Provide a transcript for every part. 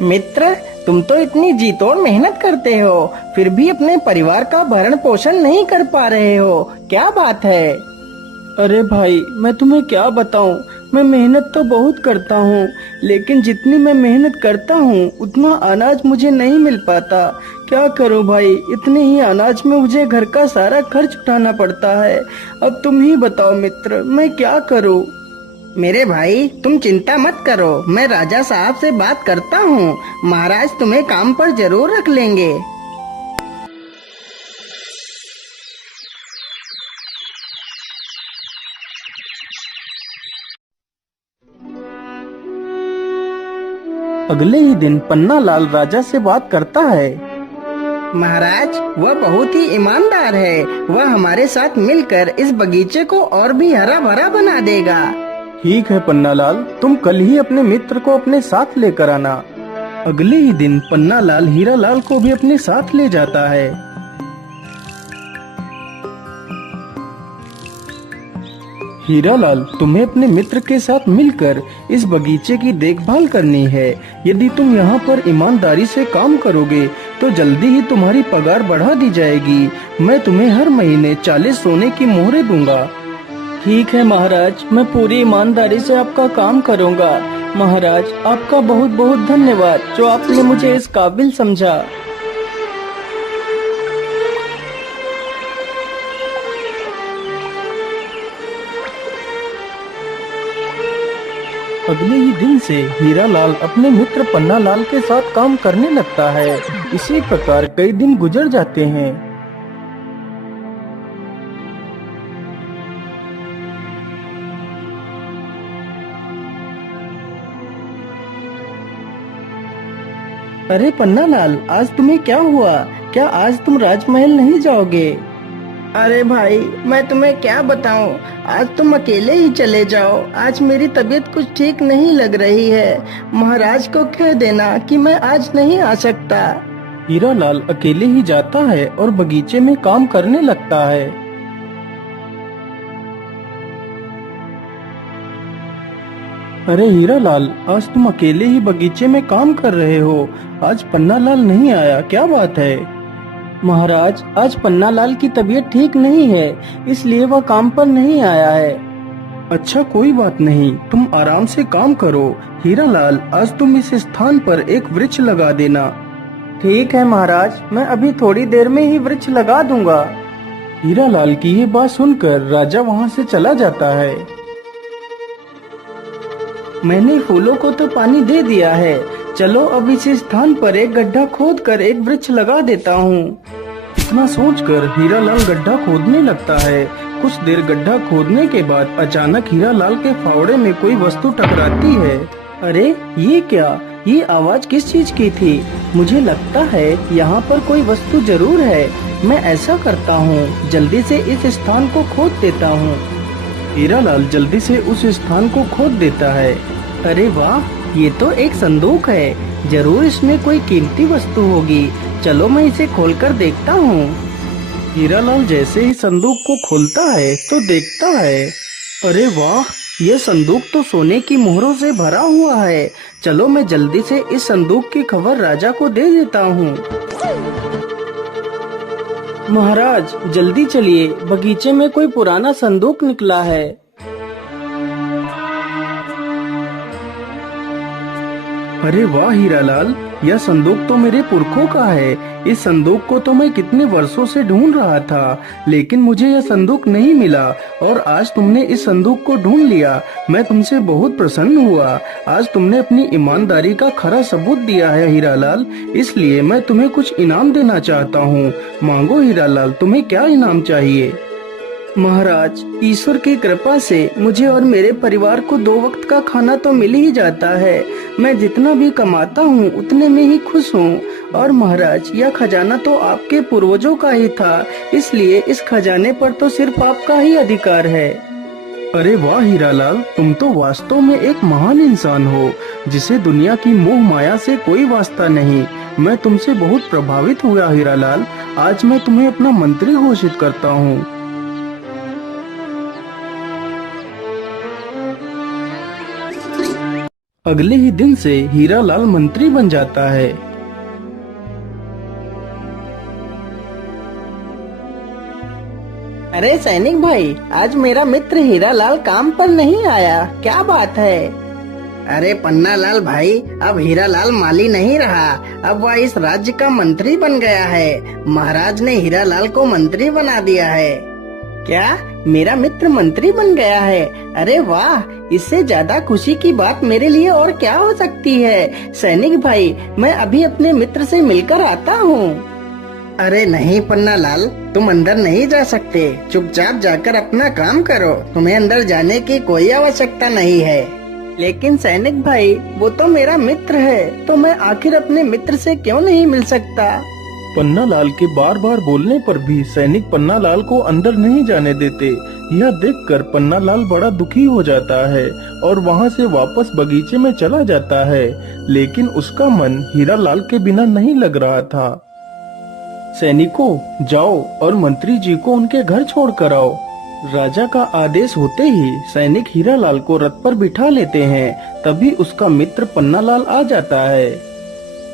मित्र, तुम तो इतनी जी तोड़ मेहनत करते हो, फिर भी अपने परिवार का भरण पोषण नहीं कर पा रहे हो, क्या बात है? अरे भाई, मैं तुम्हें क्या बताऊं। मैं मेहनत तो बहुत करता हूँ, लेकिन जितनी मैं मेहनत करता हूँ उतना अनाज मुझे नहीं मिल पाता। क्या करूँ भाई, इतने ही अनाज में मुझे घर का सारा खर्च उठाना पड़ता है। अब तुम ही बताओ मित्र, मैं क्या करूँ। मेरे भाई, तुम चिंता मत करो, मैं राजा साहब से बात करता हूँ। महाराज तुम्हें काम पर जरूर रख लेंगे। अगले ही दिन पन्ना लाल राजा से बात करता है। महाराज, वह बहुत ही ईमानदार है। वह हमारे साथ मिलकर इस बगीचे को और भी हरा भरा बना देगा। ठीक है पन्ना लाल, तुम कल ही अपने मित्र को अपने साथ लेकर आना। अगले ही दिन पन्ना लाल हीरा लाल को भी अपने साथ ले जाता है। हीरा लाल, तुम्हें अपने मित्र के साथ मिलकर इस बगीचे की देखभाल करनी है। यदि तुम यहाँ पर ईमानदारी से काम करोगे तो जल्दी ही तुम्हारी पगार बढ़ा दी जाएगी। मैं तुम्हें हर महीने 40 सोने की मोहरें दूंगा। ठीक है महाराज, मैं पूरी ईमानदारी से आपका काम करूंगा। महाराज, आपका बहुत बहुत धन्यवाद जो आपने मुझे इस काबिल समझा। अगले ही दिन से हीरा लाल अपने मित्र पन्ना लाल के साथ काम करने लगता है। इसी प्रकार कई दिन गुजर जाते हैं। अरे पन्ना लाल, आज तुम्हें क्या हुआ? क्या आज तुम राजमहल नहीं जाओगे? अरे भाई, मैं तुम्हें क्या बताऊं, आज तुम अकेले ही चले जाओ। आज मेरी तबीयत कुछ ठीक नहीं लग रही है। महाराज को कह देना कि मैं आज नहीं आ सकता। हीरा लाल अकेले ही जाता है और बगीचे में काम करने लगता है। अरे हीरा लाल, आज तुम अकेले ही बगीचे में काम कर रहे हो। आज पन्ना लाल नहीं आया, क्या बात है? महाराज, आज पन्ना लाल की तबीयत ठीक नहीं है, इसलिए वह काम पर नहीं आया है। अच्छा, कोई बात नहीं, तुम आराम से काम करो। हीरा लाल, आज तुम इस स्थान पर एक वृक्ष लगा देना। ठीक है महाराज, मैं अभी थोड़ी देर में ही वृक्ष लगा दूंगा। हीरा लाल की ये बात सुनकर राजा वहाँ से चला जाता है। मैंने फूलों को तो पानी दे दिया है, चलो अब इस स्थान पर एक गड्ढा खोद कर एक वृक्ष लगा देता हूँ। इतना सोचकर हीरा लाल गड्ढा खोदने लगता है। कुछ देर गड्ढा खोदने के बाद अचानक हीरा लाल के फावड़े में कोई वस्तु टकराती है। अरे ये क्या? ये आवाज किस चीज की थी? मुझे लगता है यहाँ पर कोई वस्तु जरूर है। मैं ऐसा करता हूँ, जल्दी से इस स्थान को खोद देता हूँ। हीरा लाल जल्दी से उस स्थान को खोद देता है। अरे वाह, ये तो एक संदूक है। जरूर इसमें कोई कीमती वस्तु होगी। चलो मैं इसे खोलकर देखता हूँ। हीरा लाल जैसे ही संदूक को खोलता है तो देखता है, अरे वाह, यह संदूक तो सोने की मोहरों से भरा हुआ है। चलो मैं जल्दी से इस संदूक की खबर राजा को दे देता हूँ। महाराज जल्दी चलिए, बगीचे में कोई पुराना संदूक निकला है। अरे वाह हीरा लाल, यह संदूक तो मेरे पुरखों का है। इस संदूक को तो मैं कितने वर्षों से ढूंढ रहा था, लेकिन मुझे यह संदूक नहीं मिला और आज तुमने इस संदूक को ढूंढ लिया। मैं तुमसे बहुत प्रसन्न हुआ। आज तुमने अपनी ईमानदारी का खरा सबूत दिया है हीरा लाल, इसलिए मैं तुम्हें कुछ इनाम देना चाहता हूँ। मांगो हीरा लाल, तुम्हें क्या इनाम चाहिए? महाराज, ईश्वर की कृपा से मुझे और मेरे परिवार को 2 वक्त का खाना तो मिल ही जाता है। मैं जितना भी कमाता हूँ उतने में ही खुश हूँ। और महाराज, यह खजाना तो आपके पूर्वजों का ही था, इसलिए इस खजाने पर तो सिर्फ आपका ही अधिकार है। अरे वाह हीरा लाल, तुम तो वास्तव में एक महान इंसान हो, जिसे दुनिया की मोह माया से कोई वास्ता नहीं। मैं तुमसे बहुत प्रभावित हुआ हीरा लाल। आज मैं तुम्हें अपना मंत्री घोषित करता हूँ। अगले ही दिन से हीरालाल मंत्री बन जाता है। अरे सैनिक भाई, आज मेरा मित्र हीरालाल काम पर नहीं आया, क्या बात है? अरे पन्नालाल भाई, अब हीरालाल माली नहीं रहा, अब वह इस राज्य का मंत्री बन गया है। महाराज ने हीरालाल को मंत्री बना दिया है। क्या मेरा मित्र मंत्री बन गया है? अरे वाह, इससे ज्यादा खुशी की बात मेरे लिए और क्या हो सकती है। सैनिक भाई, मैं अभी अपने मित्र से मिलकर आता हूँ। अरे नहीं पन्नालाल, तुम अंदर नहीं जा सकते, चुपचाप जाकर अपना काम करो, तुम्हें अंदर जाने की कोई आवश्यकता नहीं है। लेकिन सैनिक भाई, वो तो मेरा मित्र है, तो मैं आखिर अपने मित्र से क्यों नहीं मिल सकता? पन्नालाल के बार बार बोलने पर भी सैनिक पन्नालाल को अंदर नहीं जाने देते। यह देखकर पन्नालाल बड़ा दुखी हो जाता है और वहाँ से वापस बगीचे में चला जाता है, लेकिन उसका मन हीरालाल के बिना नहीं लग रहा था। सैनिकों, जाओ और मंत्री जी को उनके घर छोड़ कर आओ। राजा का आदेश होते ही सैनिक हीरालाल को रथ पर बिठा लेते हैं। तभी उसका मित्र पन्नालाल आ जाता है।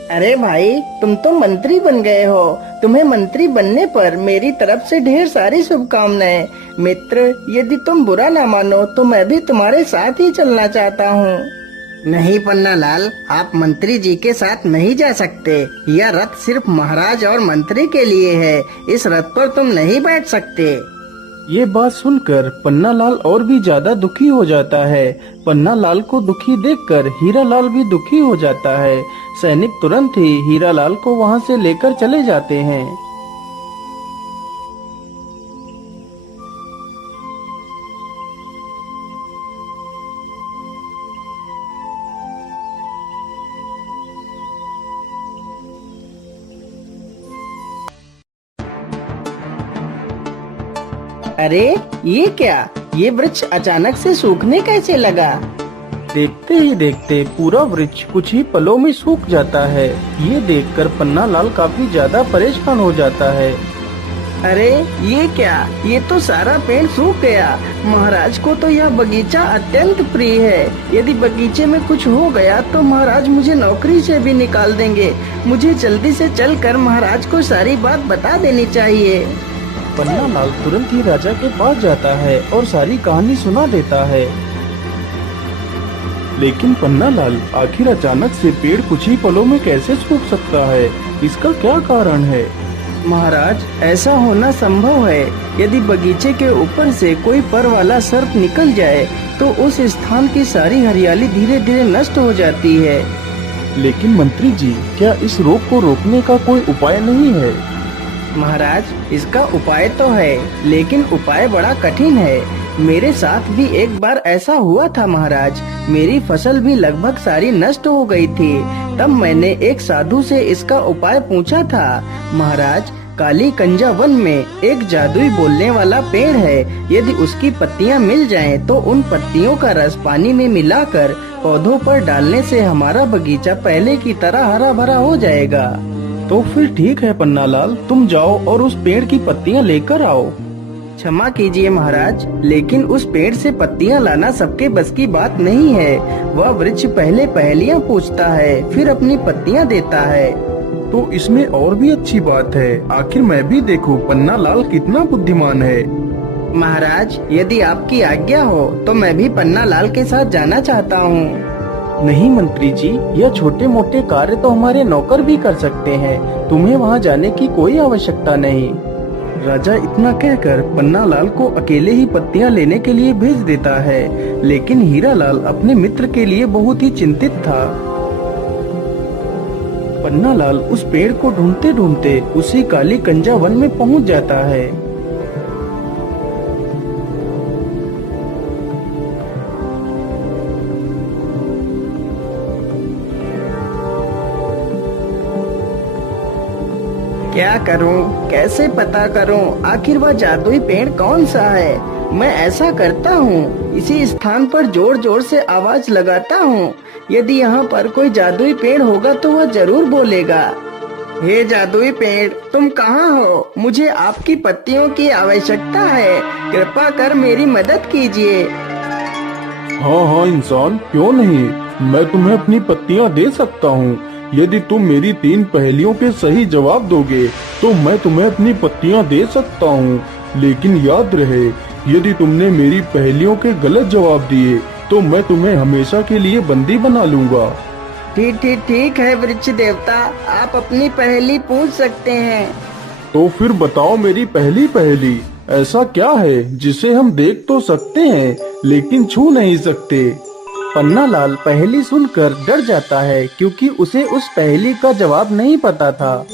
अरे भाई, तुम तो मंत्री बन गए हो, तुम्हें मंत्री बनने पर मेरी तरफ से ढेर सारी शुभकामनाएं। मित्र, यदि तुम बुरा ना मानो तो मैं भी तुम्हारे साथ ही चलना चाहता हूँ। नहीं पन्नालाल, आप मंत्री जी के साथ नहीं जा सकते, यह रथ सिर्फ महाराज और मंत्री के लिए है, इस रथ पर तुम नहीं बैठ सकते। ये बात सुनकर पन्नालाल और भी ज्यादा दुखी हो जाता है। पन्नालाल को दुखी देखकर हीरालाल भी दुखी हो जाता है। सैनिक तुरंत ही हीरालाल को वहाँ से लेकर चले जाते हैं। अरे ये क्या, ये वृक्ष अचानक से सूखने कैसे लगा? देखते ही देखते पूरा वृक्ष कुछ ही पलों में सूख जाता है। ये देखकर पन्नालाल काफी ज्यादा परेशान हो जाता है। अरे ये क्या, ये तो सारा पेड़ सूख गया। महाराज को तो यह बगीचा अत्यंत प्रिय है, यदि बगीचे में कुछ हो गया तो महाराज मुझे नौकरी से भी निकाल देंगे। मुझे जल्दी से चलकर महाराज को सारी बात बता देनी चाहिए। पन्नालाल तुरंत ही राजा के पास जाता है और सारी कहानी सुना देता है। लेकिन पन्नालाल, आखिर अचानक से पेड़ कुछ ही पलों में कैसे सूख सकता है? इसका क्या कारण है? महाराज, ऐसा होना संभव है। यदि बगीचे के ऊपर से कोई पर वाला सर्प निकल जाए तो उस स्थान की सारी हरियाली धीरे धीरे नष्ट हो जाती है। लेकिन मंत्री जी, क्या इस रोग को रोकने का कोई उपाय नहीं है? महाराज, इसका उपाय तो है, लेकिन उपाय बड़ा कठिन है। मेरे साथ भी एक बार ऐसा हुआ था महाराज। मेरी फसल भी लगभग सारी नष्ट हो गई थी। तब मैंने एक साधु से इसका उपाय पूछा था। महाराज, काली कंजा वन में एक जादुई बोलने वाला पेड़ है। यदि उसकी पत्तियां मिल जाएं, तो उन पत्तियों का रस पानी में मिलाकर पौधों पर डालने से हमारा बगीचा पहले की तरह हरा भरा हो जाएगा। तो फिर ठीक है पन्नालाल, तुम जाओ और उस पेड़ की पत्तियां लेकर आओ। क्षमा कीजिए महाराज, लेकिन उस पेड़ से पत्तियां लाना सबके बस की बात नहीं है। वह वृक्ष पहले पहेलियां पूछता है, फिर अपनी पत्तियां देता है। तो इसमें और भी अच्छी बात है, आखिर मैं भी देखूं पन्नालाल कितना बुद्धिमान है। महाराज, यदि आपकी आज्ञा हो तो मैं भी पन्नालाल के साथ जाना चाहता हूँ। नहीं मंत्री जी, यह छोटे मोटे कार्य तो हमारे नौकर भी कर सकते हैं, तुम्हें वहाँ जाने की कोई आवश्यकता नहीं। राजा इतना कहकर पन्नालाल को अकेले ही पत्तियां लेने के लिए भेज देता है। लेकिन हीरालाल अपने मित्र के लिए बहुत ही चिंतित था। पन्नालाल उस पेड़ को ढूंढते ढूंढते उसी काली कंजा वन में पहुंच जाता है। क्या करूं, कैसे पता करूं, आखिर वह जादुई पेड़ कौन सा है? मैं ऐसा करता हूं, इसी स्थान पर जोर जोर से आवाज लगाता हूं। यदि यहाँ पर कोई जादुई पेड़ होगा तो वह जरूर बोलेगा। हे जादुई पेड़, तुम कहाँ हो? मुझे आपकी पत्तियों की आवश्यकता है, कृपा कर मेरी मदद कीजिए। हाँ हाँ इंसान, क्यों नहीं, मैं तुम्हें अपनी पत्तियां दे सकता हूँ। यदि तुम मेरी 3 पहेलियों के सही जवाब दोगे तो मैं तुम्हें अपनी पत्तियां दे सकता हूँ। लेकिन याद रहे, यदि तुमने मेरी पहेलियों के गलत जवाब दिए तो मैं तुम्हें हमेशा के लिए बंदी बना लूंगा। ठीक है वृक्ष देवता, आप अपनी पहेली पूछ सकते हैं। तो फिर बताओ मेरी पहली पहेली, ऐसा क्या है जिसे हम देख तो सकते हैं लेकिन छू नहीं सकते? पन्नालाल पहेली सुनकर डर जाता है क्योंकि उसे उस पहेली का जवाब नहीं पता था।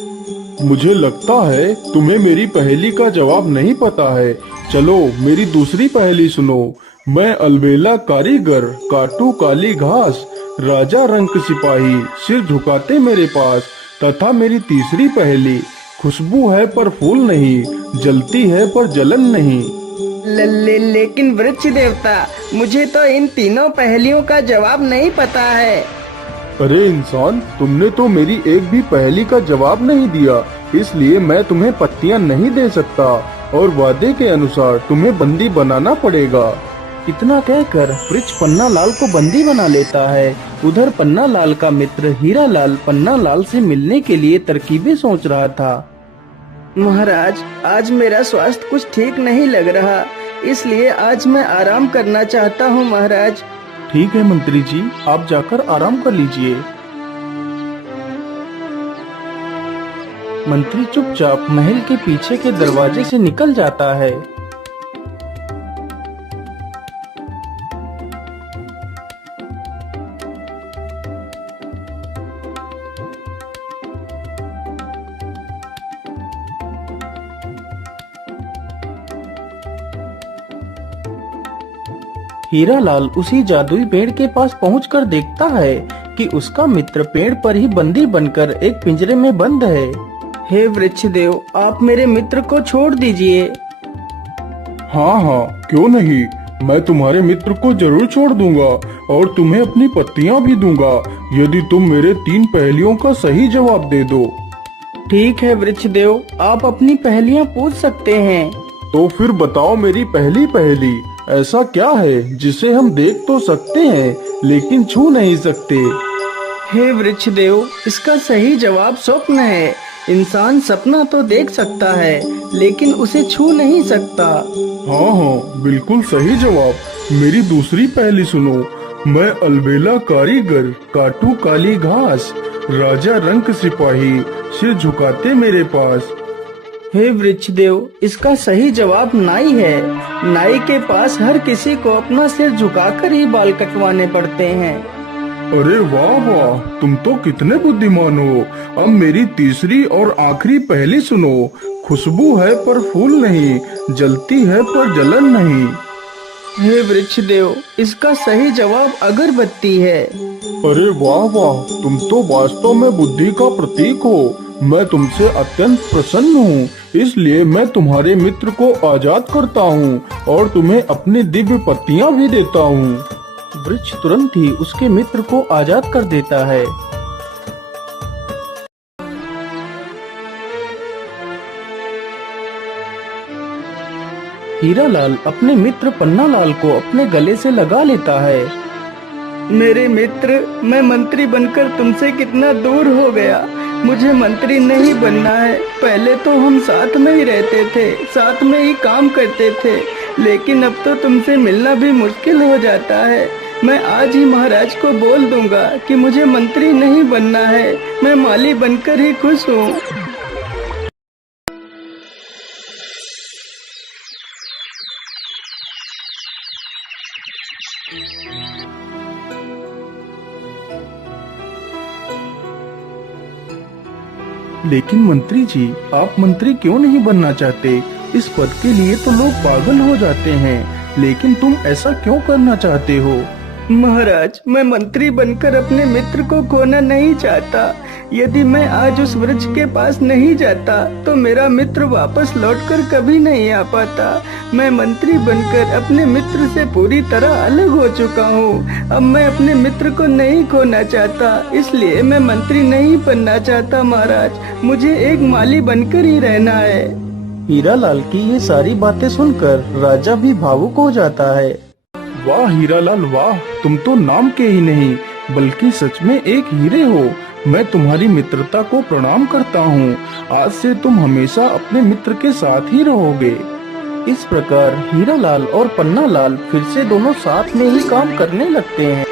मुझे लगता है तुम्हें मेरी पहेली का जवाब नहीं पता है। चलो मेरी दूसरी पहेली सुनो। मैं अलबेला कारीगर, काटू काली घास, राजा रंक सिपाही, सिर झुकाते मेरे पास। तथा मेरी तीसरी पहेली, खुशबू है पर फूल नहीं, जलती है पर जलन नहीं। लेकिन वृक्ष देवता, मुझे तो इन तीनों पहेलियों का जवाब नहीं पता है। अरे इंसान, तुमने तो मेरी एक भी पहेली का जवाब नहीं दिया, इसलिए मैं तुम्हें पत्तियां नहीं दे सकता और वादे के अनुसार तुम्हें बंदी बनाना पड़ेगा। इतना कहकर वृक्ष पन्नालाल को बंदी बना लेता है। उधर पन्नालाल का मित्र हीरालाल पन्नालाल से मिलने के लिए तरकीबें सोच रहा था। महाराज, आज मेरा स्वास्थ्य कुछ ठीक नहीं लग रहा, इसलिए आज मैं आराम करना चाहता हूँ महाराज। ठीक है मंत्री जी, आप जाकर आराम कर लीजिए। मंत्री चुपचाप महल के पीछे के दरवाजे से निकल जाता है। हीरालाल उसी जादुई पेड़ के पास पहुंचकर देखता है कि उसका मित्र पेड़ पर ही बंदी बनकर एक पिंजरे में बंद है। हे वृक्ष देव, आप मेरे मित्र को छोड़ दीजिए। हाँ, क्यों नहीं, मैं तुम्हारे मित्र को जरूर छोड़ दूंगा और तुम्हें अपनी पत्तियां भी दूंगा यदि तुम मेरे 3 पहेलियों का सही जवाब दे दो। ठीक है वृक्ष देव, आप अपनी पहेलियां पूछ सकते हैं। तो फिर बताओ मेरी पहली पहेली, ऐसा क्या है जिसे हम देख तो सकते हैं लेकिन छू नहीं सकते? हे वृक्ष देव, इसका सही जवाब स्वप्न है। इंसान सपना तो देख सकता है लेकिन उसे छू नहीं सकता। हाँ, बिल्कुल सही जवाब। मेरी दूसरी पहेली सुनो। मैं अलबेला कारीगर, काटू काली घास, राजा रंक सिपाही, सिर झुकाते मेरे पास। हे वृक्ष देव, इसका सही जवाब नाई है। नाई के पास हर किसी को अपना सिर झुकाकर ही बाल कटवाने पड़ते हैं। अरे वाह वाह, तुम तो कितने बुद्धिमान हो। अब मेरी तीसरी और आखिरी पहेली सुनो। खुशबू है पर फूल नहीं, जलती है पर जलन नहीं। हे वृक्ष देव, इसका सही जवाब अगरबत्ती है। अरे वाह वाह, तुम तो वास्तव में बुद्धि का प्रतीक हो। मैं तुमसे अत्यंत प्रसन्न हूँ, इसलिए मैं तुम्हारे मित्र को आजाद करता हूँ और तुम्हें अपनी दिव्य पत्तियाँ भी देता हूँ। वृक्ष तुरंत ही उसके मित्र को आजाद कर देता है। हीरालाल अपने मित्र पन्नालाल को अपने गले से लगा लेता है। मेरे मित्र, मैं मंत्री बनकर तुमसे कितना दूर हो गया। मुझे मंत्री नहीं बनना है। पहले तो हम साथ में ही रहते थे, साथ में ही काम करते थे, लेकिन अब तो तुमसे मिलना भी मुश्किल हो जाता है। मैं आज ही महाराज को बोल दूंगा कि मुझे मंत्री नहीं बनना है, मैं माली बनकर ही खुश हूँ। लेकिन मंत्री जी, आप मंत्री क्यों नहीं बनना चाहते? इस पद के लिए तो लोग पागल हो जाते हैं, लेकिन तुम ऐसा क्यों करना चाहते हो? महाराज, मैं मंत्री बनकर अपने मित्र को खोना नहीं चाहता। यदि मैं आज उस वृक्ष के पास नहीं जाता तो मेरा मित्र वापस लौटकर कभी नहीं आ पाता। मैं मंत्री बनकर अपने मित्र से पूरी तरह अलग हो चुका हूँ। अब मैं अपने मित्र को नहीं खोना चाहता, इसलिए मैं मंत्री नहीं बनना चाहता महाराज। मुझे एक माली बनकर ही रहना है। हीरालाल की ये सारी बातें सुनकर राजा भी भावुक हो जाता है। वाह हीरालाल वाह, तुम तो नाम के ही नहीं बल्कि सच में एक हीरे हो। मैं तुम्हारी मित्रता को प्रणाम करता हूँ। आज से तुम हमेशा अपने मित्र के साथ ही रहोगे। इस प्रकार हीरालाल और पन्नालाल फिर से दोनों साथ में ही काम करने लगते हैं।